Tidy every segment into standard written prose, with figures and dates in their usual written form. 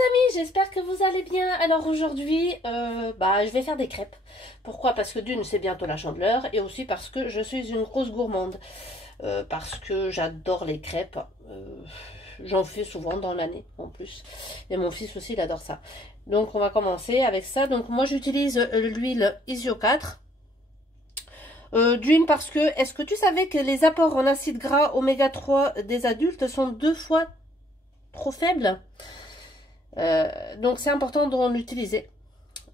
amis, j'espère que vous allez bien. Alors aujourd'hui, je vais faire des crêpes. Pourquoi? Parce que d'une, c'est bientôt la Chandeleur et aussi parce que je suis une grosse gourmande. Parce que j'adore les crêpes. J'en fais souvent dans l'année en plus. Et mon fils aussi, il adore ça. Donc on va commencer avec ça. Donc moi j'utilise l'huile Isio 4. D'une parce que, est-ce que tu savais que les apports en acides gras oméga 3 des adultes sont 2 fois trop faibles? Donc c'est important d'en utiliser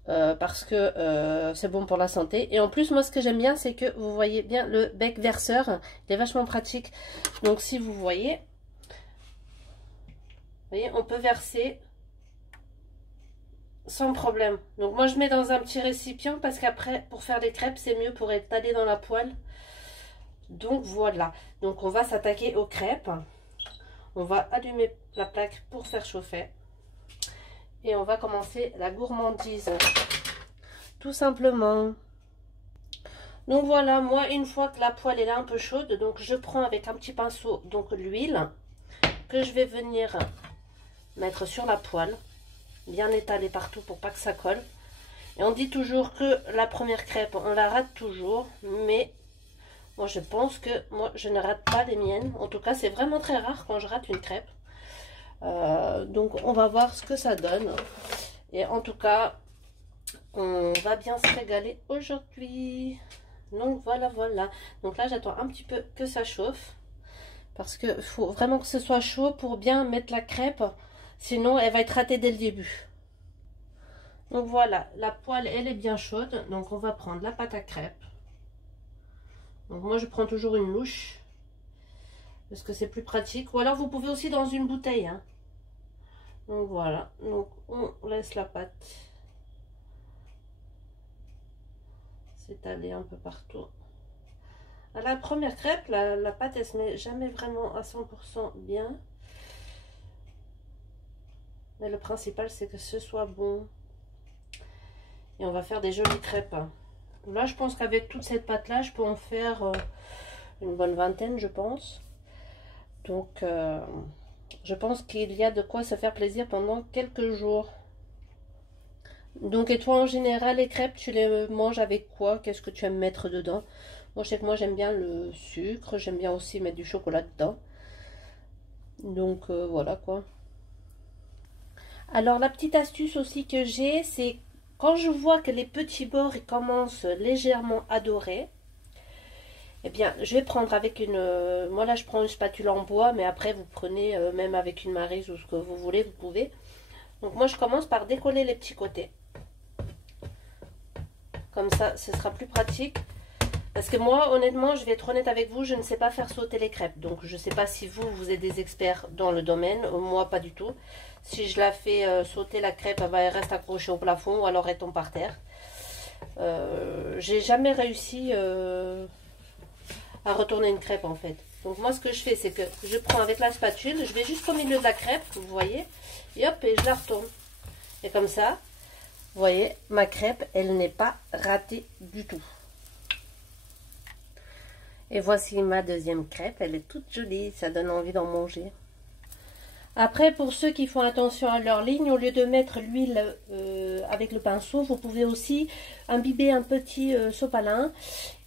parce que c'est bon pour la santé. Et en plus, moi ce que j'aime bien, c'est que vous voyez bien le bec verseur, il est vachement pratique. Donc si vous voyez, on peut verser sans problème. Donc moi je mets dans un petit récipient parce qu'après pour faire des crêpes c'est mieux pour étaler dans la poêle. Donc voilà, donc on va s'attaquer aux crêpes. On va allumer la plaque pour faire chauffer. Et on va commencer la gourmandise. Tout simplement. Donc voilà, moi une fois que la poêle est là un peu chaude, donc je prends avec un petit pinceau donc l'huile que je vais venir mettre sur la poêle. Bien étaler partout pour pas que ça colle. Et on dit toujours que la première crêpe, on la rate toujours. Mais moi je pense que moi je ne rate pas les miennes. En tout cas c'est vraiment très rare quand je rate une crêpe. Donc on va voir ce que ça donne. Et en tout cas, on va bien se régaler aujourd'hui. Donc voilà. Donc là j'attends un petit peu que ça chauffe. Parce que faut vraiment que ce soit chaud pour bien mettre la crêpe. Sinon elle va être ratée dès le début. Donc voilà, la poêle elle est bien chaude. Donc on va prendre la pâte à crêpes. Donc moi je prends toujours une louche. Parce que c'est plus pratique. Ou alors vous pouvez aussi dans une bouteille. Hein. Donc voilà. Donc on laisse la pâte s'étaler un peu partout. À la première crêpe, la pâte elle se met jamais vraiment à 100% bien. Mais le principal c'est que ce soit bon. Et on va faire des jolies crêpes. Là je pense qu'avec toute cette pâte là je peux en faire une bonne vingtaine je pense. Donc je pense qu'il y a de quoi se faire plaisir pendant quelques jours. Donc et toi en général les crêpes tu les manges avec quoi? Qu'est-ce que tu aimes mettre dedans? Moi je sais que moi j'aime bien le sucre, j'aime bien aussi mettre du chocolat dedans. Donc voilà quoi. Alors la petite astuce aussi que j'ai, c'est quand je vois que les petits bords ils commencent légèrement à dorer, eh bien je vais prendre avec une... moi là je prends une spatule en bois, mais après vous prenez même avec une maryse ou ce que vous voulez, vous pouvez. Donc moi je commence par décoller les petits côtés. Comme ça, ce sera plus pratique. Parce que moi, honnêtement, je vais être honnête avec vous, je ne sais pas faire sauter les crêpes. Donc, je ne sais pas si vous êtes des experts dans le domaine. Moi, pas du tout. Si je la fais sauter la crêpe, elle reste accrochée au plafond ou alors elle tombe par terre. J'ai jamais réussi à retourner une crêpe en fait. Donc, moi, ce que je fais, c'est que je prends avec la spatule, je vais jusqu'au milieu de la crêpe, vous voyez, et hop, et je la retourne. Et comme ça, vous voyez, ma crêpe, elle n'est pas ratée du tout. Et voici ma deuxième crêpe, elle est toute jolie, ça donne envie d'en manger. Après, pour ceux qui font attention à leur ligne, au lieu de mettre l'huile avec le pinceau, vous pouvez aussi imbiber un petit sopalin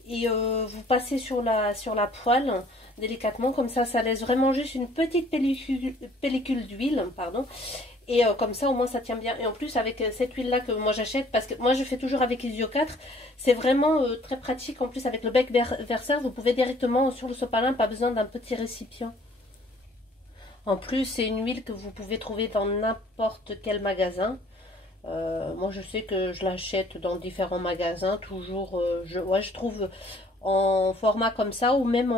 et vous passez sur la poêle délicatement, comme ça laisse vraiment juste une petite pellicule d'huile, pardon. Et comme ça, au moins, ça tient bien. Et en plus, avec cette huile-là que moi j'achète, parce que moi je fais toujours avec Isio 4, c'est vraiment très pratique. En plus, avec le bec verseur, vous pouvez directement sur le sopalin, pas besoin d'un petit récipient. En plus, c'est une huile que vous pouvez trouver dans n'importe quel magasin. Moi, je sais que je l'achète dans différents magasins, toujours. Je trouve en format comme ça ou même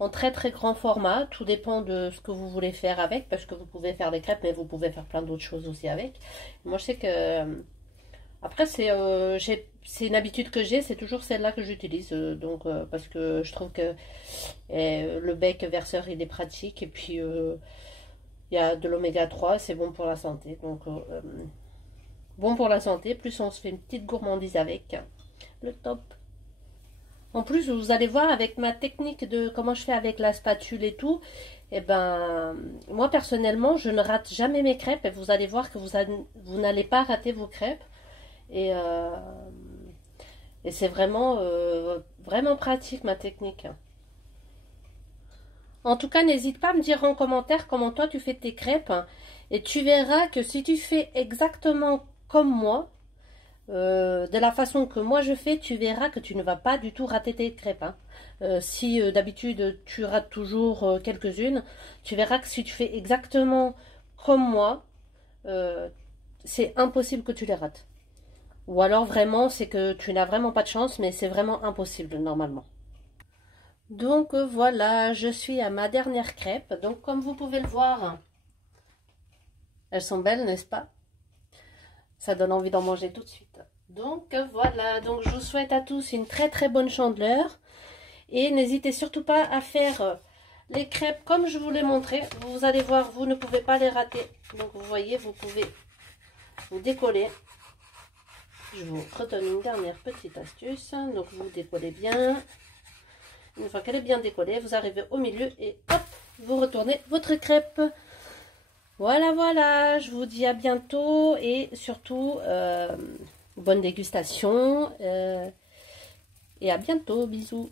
en très très grand format, tout dépend de ce que vous voulez faire avec, parce que vous pouvez faire des crêpes mais vous pouvez faire plein d'autres choses aussi avec. Moi je sais que après c'est une habitude que j'ai, c'est toujours celle-là que j'utilise, parce que je trouve que le bec verseur il est pratique et puis il y a de l'oméga 3, c'est bon pour la santé, donc bon pour la santé, plus on se fait une petite gourmandise avec, le top. En plus, vous allez voir avec ma technique de comment je fais avec la spatule et tout, Et ben, moi personnellement, je ne rate jamais mes crêpes et vous allez voir que vous n'allez pas rater vos crêpes. Et c'est vraiment, vraiment pratique ma technique. En tout cas, n'hésite pas à me dire en commentaire comment toi tu fais tes crêpes. Et tu verras que si tu fais exactement comme moi, de la façon que moi je fais, tu verras que tu ne vas pas du tout rater tes crêpes. Hein. Si d'habitude tu rates toujours quelques-unes, tu verras que si tu fais exactement comme moi, c'est impossible que tu les rates. Ou alors vraiment, c'est que tu n'as vraiment pas de chance, mais c'est vraiment impossible normalement. Donc voilà, je suis à ma dernière crêpe. Donc comme vous pouvez le voir, elles sont belles, n'est-ce pas? Ça donne envie d'en manger tout de suite. Donc voilà, donc je vous souhaite à tous une très très bonne chandeleur. Et n'hésitez surtout pas à faire les crêpes comme je vous l'ai montré. Vous allez voir, vous ne pouvez pas les rater. Donc vous voyez, vous pouvez vous décoller. Je vous redonne une dernière petite astuce. Donc vous décollez bien. Une fois qu'elle est bien décollée, vous arrivez au milieu et hop, vous retournez votre crêpe. Voilà, voilà, je vous dis à bientôt et surtout, bonne dégustation et à bientôt, bisous.